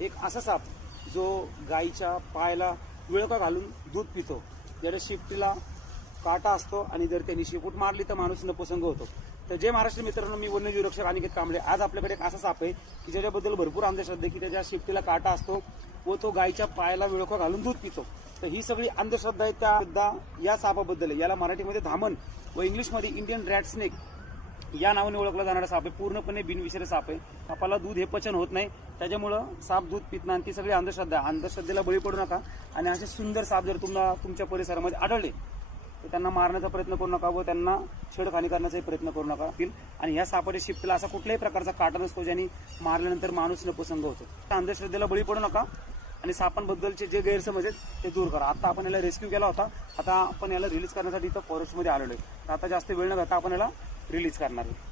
एक असा साप जो गाईच्या पायाला विळखा घालून दूध पितो, ज्याच्या शिपटीला काटा असतो आणि जर त्यांनी शिपूट मारली तर माणूस नपुसंग होतो. तर जे महाराष्ट्र मित्रांनो, मी वन्यजीव रक्षक अनिकेत कांबळे. आज आपल्याकडे एक असा साप आहे की ज्याच्याबद्दल भरपूर अंधश्रद्धा आहे की त्याच्या शिपटीला काटा असतो व तो गायीच्या पायाला विळखा घालून दूध पितो. तर ही सगळी अंधश्रद्धा आहे. त्या या सापाबद्दल याला मराठीमध्ये धामण व इंग्लिशमध्ये इंडियन रॅट स्नेक या नावाने ओळखला जाणारा साप आहे. पूर्णपणे बिनविषारी साप आहे. सापाला दूध हे पचन होत नाही, त्याच्यामुळं साप दूध पित नाही. ती सगळी अंधश्रद्धेला बळी पडू नका. आणि असे सुंदर साप जर तुम्हाला तुमच्या परिसरामध्ये आढळले तर त्यांना मारण्याचा प्रयत्न करू नका व त्यांना छेडखानी करण्याचाही प्रयत्न करू नका. आणि ह्या सापाच्या शिपटीला असा कुठल्याही प्रकारचा काटा नसतो ज्याने मारल्यानंतर माणूस नपुसंग होतो. अंधश्रद्धेला बळी पडू नका आणि सापांबद्दलचे जे गैरसमज आहेत ते दूर करा. आता आपण याला रेस्क्यू केला होता, आता आपण याला रिलीज करण्यासाठी इथं फॉरेस्टमध्ये आलेलो आहे. तर आता जास्त वेळ न घालता आपण याला रिलीज करणार आहे.